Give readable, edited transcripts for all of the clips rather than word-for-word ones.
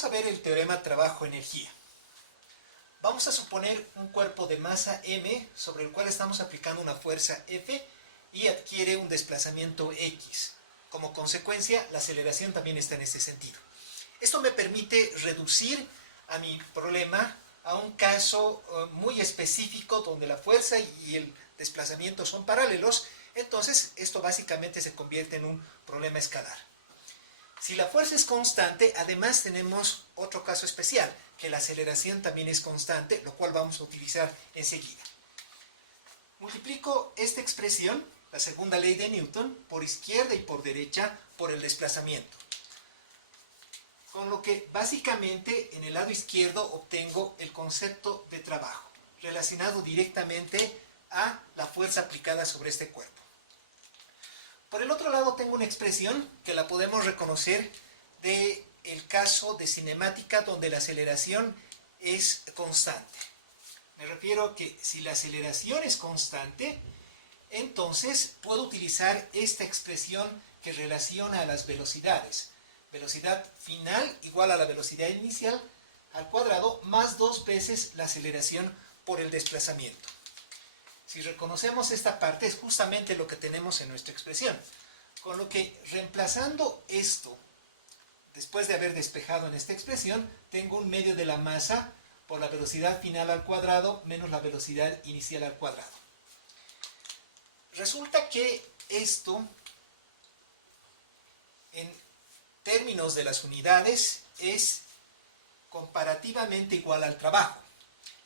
Vamos a ver el teorema trabajo-energía. Vamos a suponer un cuerpo de masa m sobre el cual estamos aplicando una fuerza F y adquiere un desplazamiento x. Como consecuencia, la aceleración también está en este sentido. Esto me permite reducir a mi problema a un caso muy específico donde la fuerza y el desplazamiento son paralelos. Entonces, esto básicamente se convierte en un problema escalar. Si la fuerza es constante, además tenemos otro caso especial, que la aceleración también es constante, lo cual vamos a utilizar enseguida. Multiplico esta expresión, la segunda ley de Newton, por izquierda y por derecha por el desplazamiento. Con lo que básicamente en el lado izquierdo obtengo el concepto de trabajo, relacionado directamente a la fuerza aplicada sobre este cuerpo. Por el otro lado tengo una expresión que la podemos reconocer del caso de cinemática donde la aceleración es constante. Me refiero a que si la aceleración es constante, entonces puedo utilizar esta expresión que relaciona a las velocidades. Velocidad final igual a la velocidad inicial al cuadrado más 2 veces la aceleración por el desplazamiento. Si reconocemos esta parte, es justamente lo que tenemos en nuestra expresión. Con lo que, reemplazando esto, después de haber despejado en esta expresión, tengo un medio de la masa por la velocidad final al cuadrado menos la velocidad inicial al cuadrado. Resulta que esto, en términos de las unidades, es comparativamente igual al trabajo.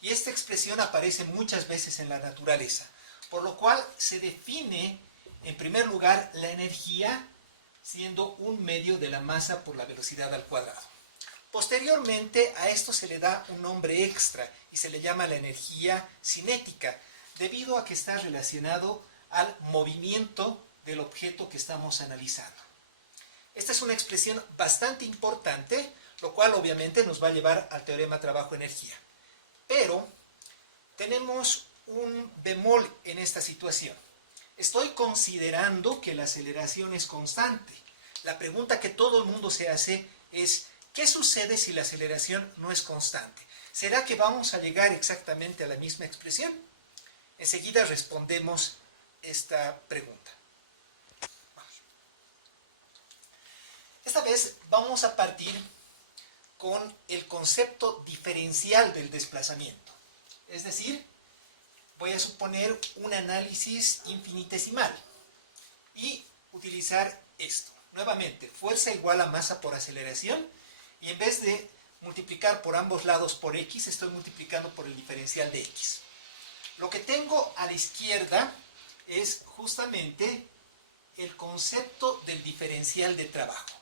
Y esta expresión aparece muchas veces en la naturaleza, por lo cual se define, en primer lugar, la energía siendo un medio de la masa por la velocidad al cuadrado. Posteriormente, a esto se le da un nombre extra y se le llama la energía cinética, debido a que está relacionado al movimiento del objeto que estamos analizando. Esta es una expresión bastante importante, lo cual obviamente nos va a llevar al teorema trabajo-energía. Pero tenemos un bemol en esta situación. Estoy considerando que la aceleración es constante. La pregunta que todo el mundo se hace es, ¿qué sucede si la aceleración no es constante? ¿Será que vamos a llegar exactamente a la misma expresión? Enseguida respondemos esta pregunta. Esta vez vamos a partir con el concepto diferencial del desplazamiento. Es decir, voy a suponer un análisis infinitesimal y utilizar esto. Nuevamente, fuerza igual a masa por aceleración, y en vez de multiplicar por ambos lados por x, estoy multiplicando por el diferencial de x. Lo que tengo a la izquierda es justamente el concepto del diferencial de trabajo,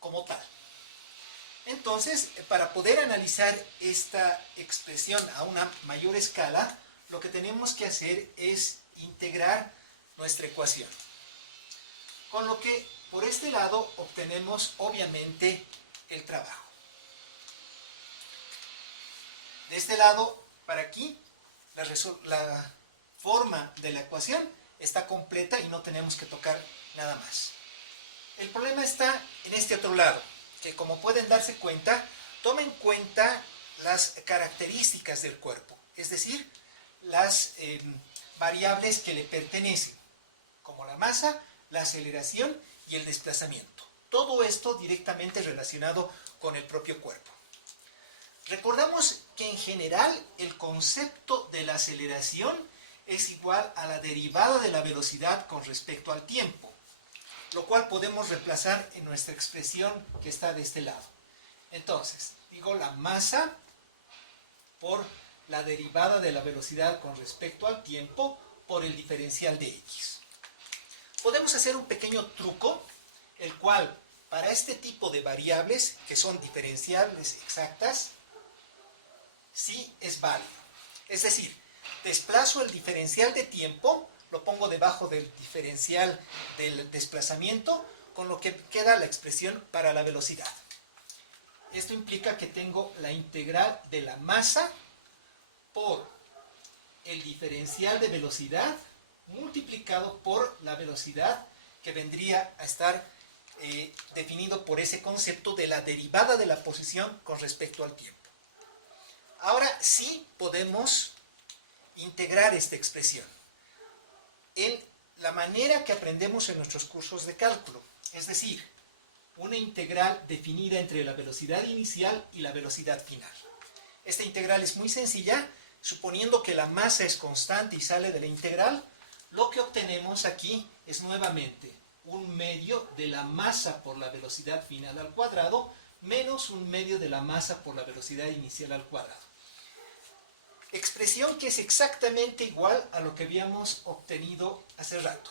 como tal. Entonces, para poder analizar esta expresión a una mayor escala, lo que tenemos que hacer es integrar nuestra ecuación. Con lo que, por este lado, obtenemos, obviamente, el trabajo. De este lado, para aquí, la forma de la ecuación está completa y no tenemos que tocar nada más. El problema está en este otro lado, que como pueden darse cuenta, toma en cuenta las características del cuerpo, es decir, las variables que le pertenecen, como la masa, la aceleración y el desplazamiento. Todo esto directamente relacionado con el propio cuerpo. Recordamos que en general el concepto de la aceleración es igual a la derivada de la velocidad con respecto al tiempo, lo cual podemos reemplazar en nuestra expresión que está de este lado. Entonces, digo la masa por la derivada de la velocidad con respecto al tiempo por el diferencial de x. Podemos hacer un pequeño truco, el cual para este tipo de variables, que son diferenciables exactas, sí es válido. Es decir, desplazo el diferencial de tiempo, lo pongo debajo del diferencial del desplazamiento, con lo que queda la expresión para la velocidad. Esto implica que tengo la integral de la masa por el diferencial de velocidad multiplicado por la velocidad, que vendría a estar definido por ese concepto de la derivada de la posición con respecto al tiempo. Ahora sí podemos integrar esta expresión en la manera que aprendemos en nuestros cursos de cálculo, es decir, una integral definida entre la velocidad inicial y la velocidad final. Esta integral es muy sencilla, suponiendo que la masa es constante y sale de la integral, lo que obtenemos aquí es nuevamente un medio de la masa por la velocidad final al cuadrado menos un medio de la masa por la velocidad inicial al cuadrado. Expresión que es exactamente igual a lo que habíamos obtenido hace rato.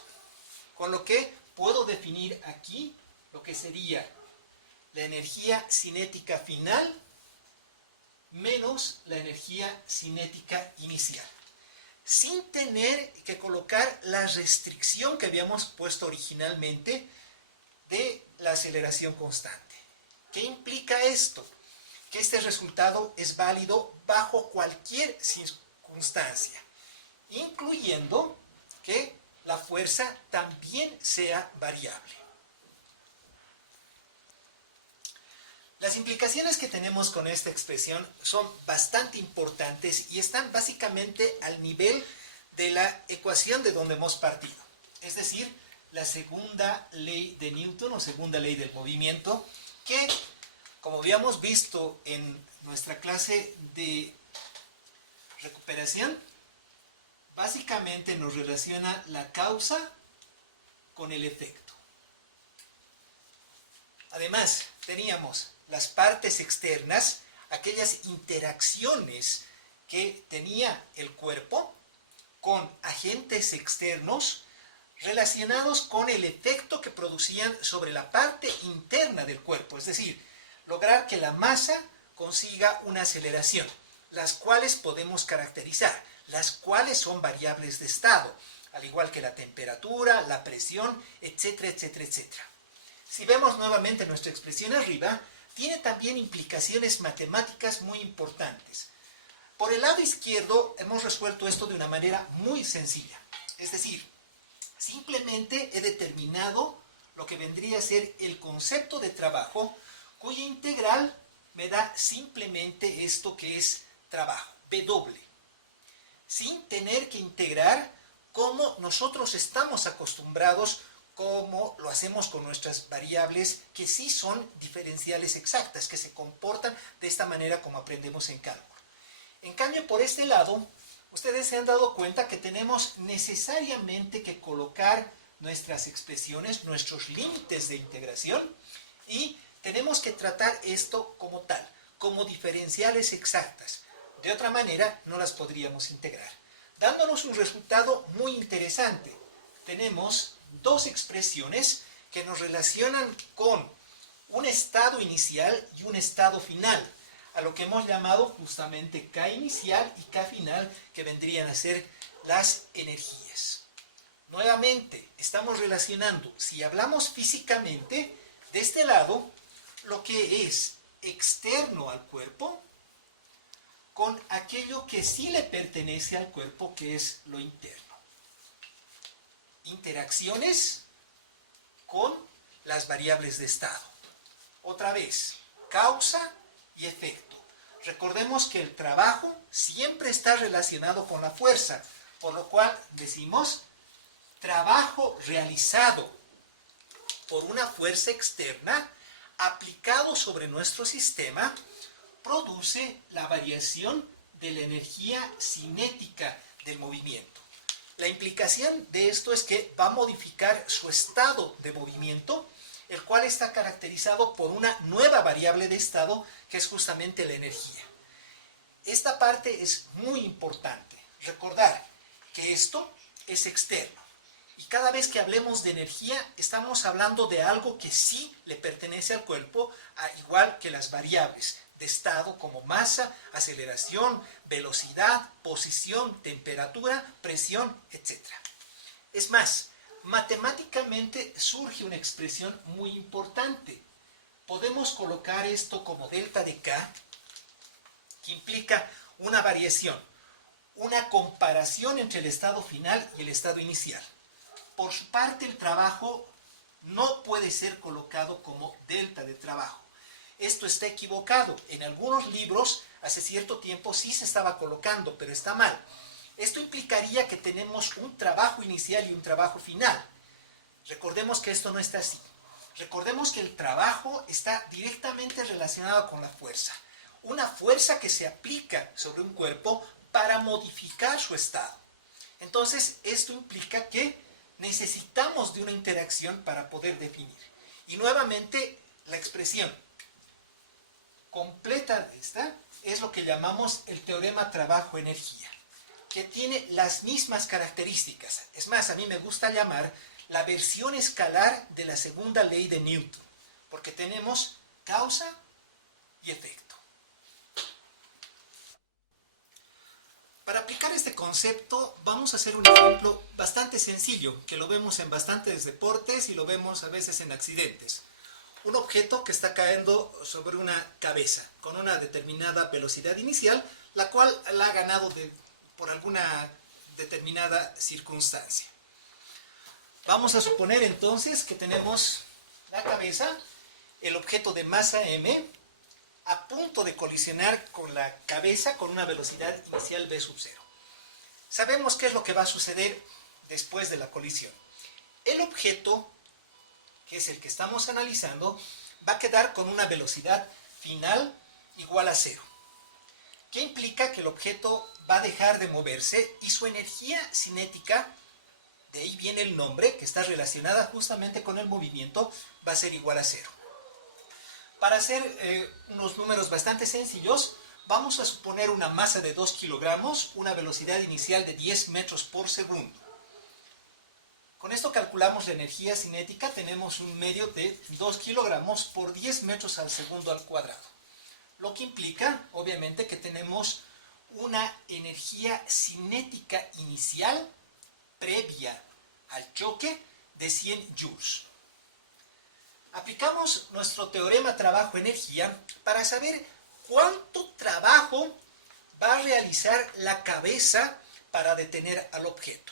Con lo que puedo definir aquí lo que sería la energía cinética final menos la energía cinética inicial, sin tener que colocar la restricción que habíamos puesto originalmente de la aceleración constante. ¿Qué implica esto? Que este resultado es válido bajo cualquier circunstancia, incluyendo que la fuerza también sea variable. Las implicaciones que tenemos con esta expresión son bastante importantes y están básicamente al nivel de la ecuación de donde hemos partido, es decir, la segunda ley de Newton o segunda ley del movimiento, que, como habíamos visto en nuestra clase de recuperación, básicamente nos relaciona la causa con el efecto. Además, teníamos las partes externas, aquellas interacciones que tenía el cuerpo con agentes externos relacionados con el efecto que producían sobre la parte interna del cuerpo, es decir, lograr que la masa consiga una aceleración, las cuales podemos caracterizar, las cuales son variables de estado, al igual que la temperatura, la presión, etcétera, etcétera, etcétera. Si vemos nuevamente nuestra expresión arriba, tiene también implicaciones matemáticas muy importantes. Por el lado izquierdo hemos resuelto esto de una manera muy sencilla, es decir, simplemente he determinado lo que vendría a ser el concepto de trabajo, cuya integral me da simplemente esto que es trabajo, W, sin tener que integrar como nosotros estamos acostumbrados, como lo hacemos con nuestras variables que sí son diferenciales exactas, que se comportan de esta manera como aprendemos en cálculo. En cambio, por este lado, ustedes se han dado cuenta que tenemos necesariamente que colocar nuestras expresiones, nuestros límites de integración, y tenemos que tratar esto como tal, como diferenciales exactas. De otra manera, no las podríamos integrar, dándonos un resultado muy interesante. Tenemos dos expresiones que nos relacionan con un estado inicial y un estado final, a lo que hemos llamado justamente K inicial y K final, que vendrían a ser las energías. Nuevamente, estamos relacionando, si hablamos físicamente, de este lado, lo que es externo al cuerpo, con aquello que sí le pertenece al cuerpo, que es lo interno. Interacciones con las variables de estado. Otra vez, causa y efecto. Recordemos que el trabajo siempre está relacionado con la fuerza, por lo cual decimos trabajo realizado por una fuerza externa aplicado sobre nuestro sistema produce la variación de la energía cinética del movimiento. La implicación de esto es que va a modificar su estado de movimiento, el cual está caracterizado por una nueva variable de estado, que es justamente la energía. Esta parte es muy importante. Recordar que esto es externo. Y cada vez que hablemos de energía, estamos hablando de algo que sí le pertenece al cuerpo, igual que las variables de estado como masa, aceleración, velocidad, posición, temperatura, presión, etc. Es más, matemáticamente surge una expresión muy importante. Podemos colocar esto como delta de K, que implica una variación, una comparación entre el estado final y el estado inicial. Por su parte, el trabajo no puede ser colocado como delta de trabajo. Esto está equivocado. En algunos libros, hace cierto tiempo sí se estaba colocando, pero está mal. Esto implicaría que tenemos un trabajo inicial y un trabajo final. Recordemos que esto no está así. Recordemos que el trabajo está directamente relacionado con la fuerza. Una fuerza que se aplica sobre un cuerpo para modificar su estado. Entonces, esto implica que necesitamos de una interacción para poder definir. Y nuevamente, la expresión completa de esta es lo que llamamos el teorema trabajo-energía, que tiene las mismas características. Es más, a mí me gusta llamar la versión escalar de la segunda ley de Newton, porque tenemos causa y efecto. Para aplicar este concepto vamos a hacer un ejemplo bastante sencillo, que lo vemos en bastantes deportes y lo vemos a veces en accidentes. Un objeto que está cayendo sobre una cabeza con una determinada velocidad inicial, la cual la ha ganado por alguna determinada circunstancia. Vamos a suponer entonces que tenemos la cabeza, el objeto de masa m, a punto de colisionar con la cabeza con una velocidad inicial v sub 0. Sabemos qué es lo que va a suceder después de la colisión. El objeto, que es el que estamos analizando, va a quedar con una velocidad final igual a 0. ¿Qué implica? Que el objeto va a dejar de moverse y su energía cinética, de ahí viene el nombre, que está relacionada justamente con el movimiento, va a ser igual a 0. Para hacer unos números bastante sencillos, vamos a suponer una masa de 2 kilogramos, una velocidad inicial de 10 metros por segundo. Con esto calculamos la energía cinética, tenemos un medio de 2 kilogramos por 10 metros al segundo al cuadrado. Lo que implica, obviamente, que tenemos una energía cinética inicial previa al choque de 100 joules. Aplicamos nuestro teorema trabajo-energía para saber cuánto trabajo va a realizar la cabeza para detener al objeto.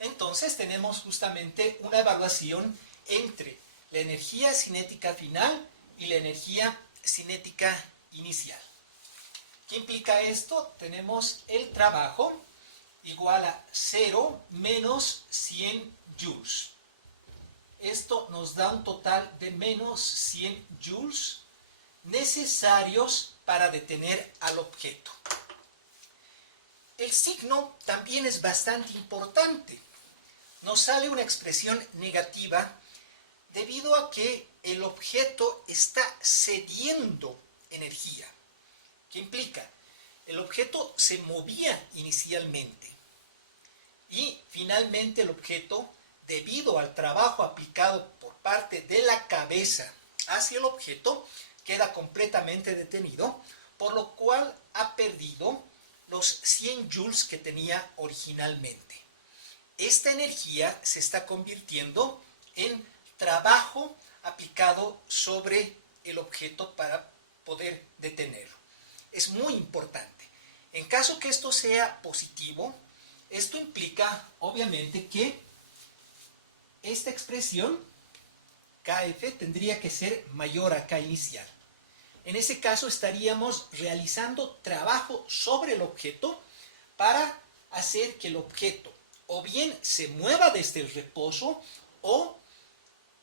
Entonces tenemos justamente una evaluación entre la energía cinética final y la energía cinética inicial. ¿Qué implica esto? Tenemos el trabajo igual a 0 menos 100 joules. Esto nos da un total de menos 100 joules necesarios para detener al objeto. El signo también es bastante importante. Nos sale una expresión negativa debido a que el objeto está cediendo energía. ¿Qué implica? El objeto se movía inicialmente y finalmente el objeto, debido al trabajo aplicado por parte de la cabeza hacia el objeto, queda completamente detenido, por lo cual ha perdido los 100 joules que tenía originalmente. Esta energía se está convirtiendo en trabajo aplicado sobre el objeto para poder detenerlo. Es muy importante. En caso que esto sea positivo, esto implica obviamente que esta expresión KF tendría que ser mayor a K inicial. En ese caso estaríamos realizando trabajo sobre el objeto para hacer que el objeto o bien se mueva desde el reposo o,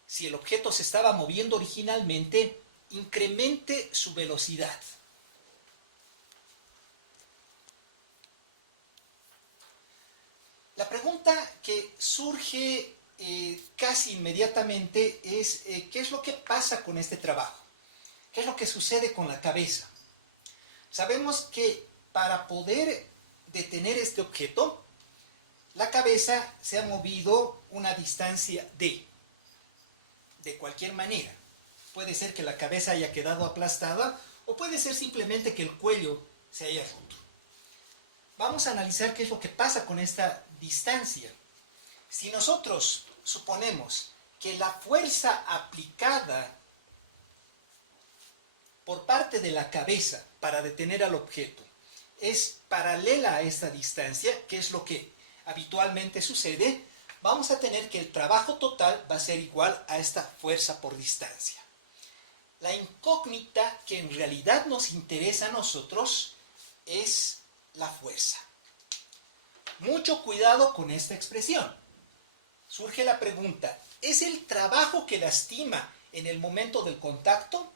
si el objeto se estaba moviendo originalmente, incremente su velocidad. La pregunta que surge casi inmediatamente es ¿qué es lo que pasa con este trabajo? ¿Qué es lo que sucede con la cabeza? Sabemos que para poder detener este objeto, la cabeza se ha movido una distancia d. De cualquier manera. Puede ser que la cabeza haya quedado aplastada o puede ser simplemente que el cuello se haya roto. Vamos a analizar qué es lo que pasa con esta distancia. Si nosotros suponemos que la fuerza aplicada por parte de la cabeza para detener al objeto es paralela a esta distancia, que es lo que habitualmente sucede, vamos a tener que el trabajo total va a ser igual a esta fuerza por distancia. La incógnita que en realidad nos interesa a nosotros es la fuerza. Mucho cuidado con esta expresión. Surge la pregunta, ¿es el trabajo que lastima en el momento del contacto?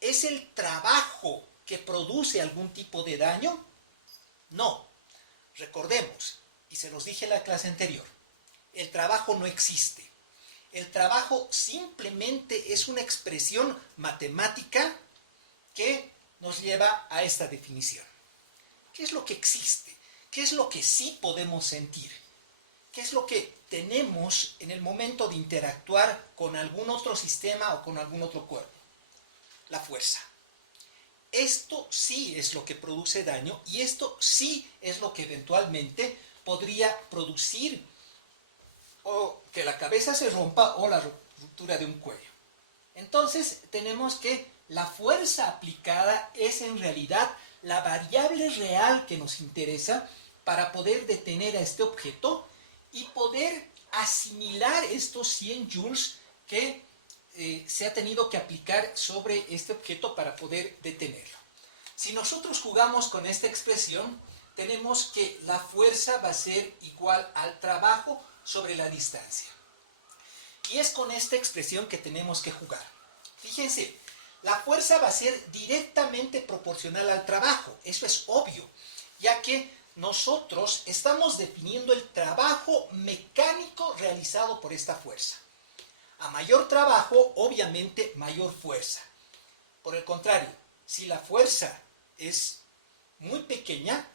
¿Es el trabajo que produce algún tipo de daño? No. Recordemos, y se los dije en la clase anterior, el trabajo no existe. El trabajo simplemente es una expresión matemática que nos lleva a esta definición. ¿Qué es lo que existe? ¿Qué es lo que sí podemos sentir? ¿Qué es lo que tenemos en el momento de interactuar con algún otro sistema o con algún otro cuerpo? La fuerza. Esto sí es lo que produce daño y esto sí es lo que eventualmente podría producir o que la cabeza se rompa o la ruptura de un cuello. Entonces tenemos que la fuerza aplicada es en realidad la variable real que nos interesa para poder detener a este objeto y poder asimilar estos 100 joules que se ha tenido que aplicar sobre este objeto para poder detenerlo. Si nosotros jugamos con esta expresión, tenemos que la fuerza va a ser igual al trabajo sobre la distancia. Y es con esta expresión que tenemos que jugar. Fíjense, la fuerza va a ser directamente proporcional al trabajo. Eso es obvio, ya que nosotros estamos definiendo el trabajo mecánico realizado por esta fuerza. A mayor trabajo, obviamente, mayor fuerza. Por el contrario, si la fuerza es muy pequeña,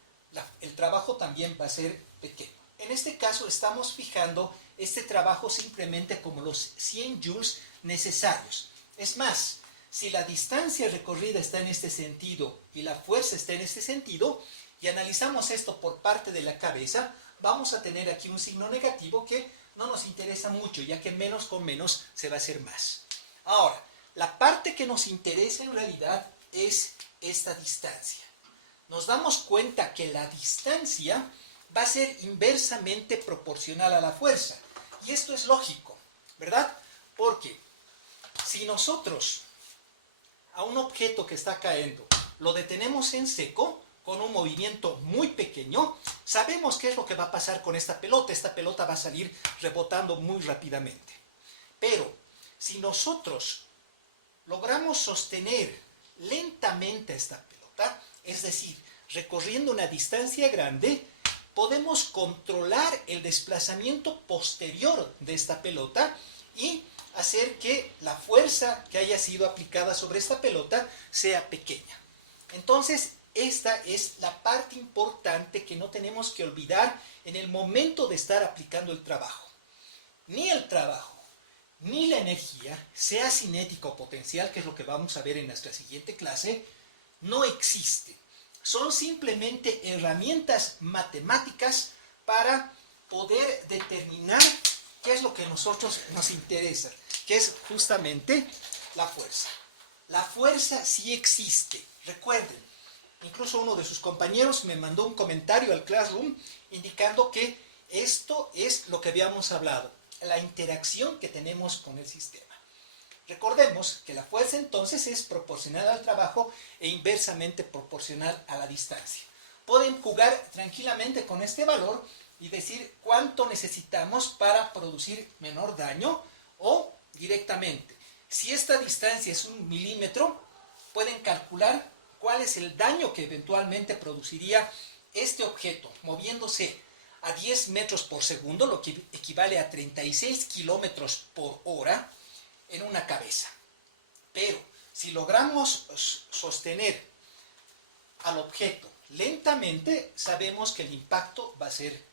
el trabajo también va a ser pequeño. En este caso, estamos fijando este trabajo simplemente como los 100 joules necesarios. Es más, si la distancia recorrida está en este sentido y la fuerza está en este sentido, y analizamos esto por parte de la cabeza, vamos a tener aquí un signo negativo que no nos interesa mucho, ya que menos con menos se va a hacer más. Ahora, la parte que nos interesa en realidad es esta distancia. Nos damos cuenta que la distancia va a ser inversamente proporcional a la fuerza. Y esto es lógico, ¿verdad? Porque si nosotros a un objeto que está cayendo lo detenemos en seco, con un movimiento muy pequeño, sabemos qué es lo que va a pasar con esta pelota. Esta pelota va a salir rebotando muy rápidamente. Pero si nosotros logramos sostener lentamente esta pelota, es decir, recorriendo una distancia grande, podemos controlar el desplazamiento posterior de esta pelota y hacer que la fuerza que haya sido aplicada sobre esta pelota sea pequeña. Entonces, esta es la parte importante que no tenemos que olvidar en el momento de estar aplicando el trabajo. Ni el trabajo, ni la energía, sea cinética o potencial, que es lo que vamos a ver en nuestra siguiente clase, no existe. Son simplemente herramientas matemáticas para poder determinar qué es lo que a nosotros nos interesa, que es justamente la fuerza. La fuerza sí existe, recuerden. Incluso uno de sus compañeros me mandó un comentario al Classroom indicando que esto es lo que habíamos hablado, la interacción que tenemos con el sistema. Recordemos que la fuerza entonces es proporcional al trabajo e inversamente proporcional a la distancia. Pueden jugar tranquilamente con este valor y decir cuánto necesitamos para producir menor daño o directamente. Si esta distancia es 1 milímetro, pueden calcular cuál es el daño que eventualmente produciría este objeto moviéndose a 10 metros por segundo, lo que equivale a 36 kilómetros por hora en una cabeza. Pero si logramos sostener al objeto lentamente, sabemos que el impacto va a ser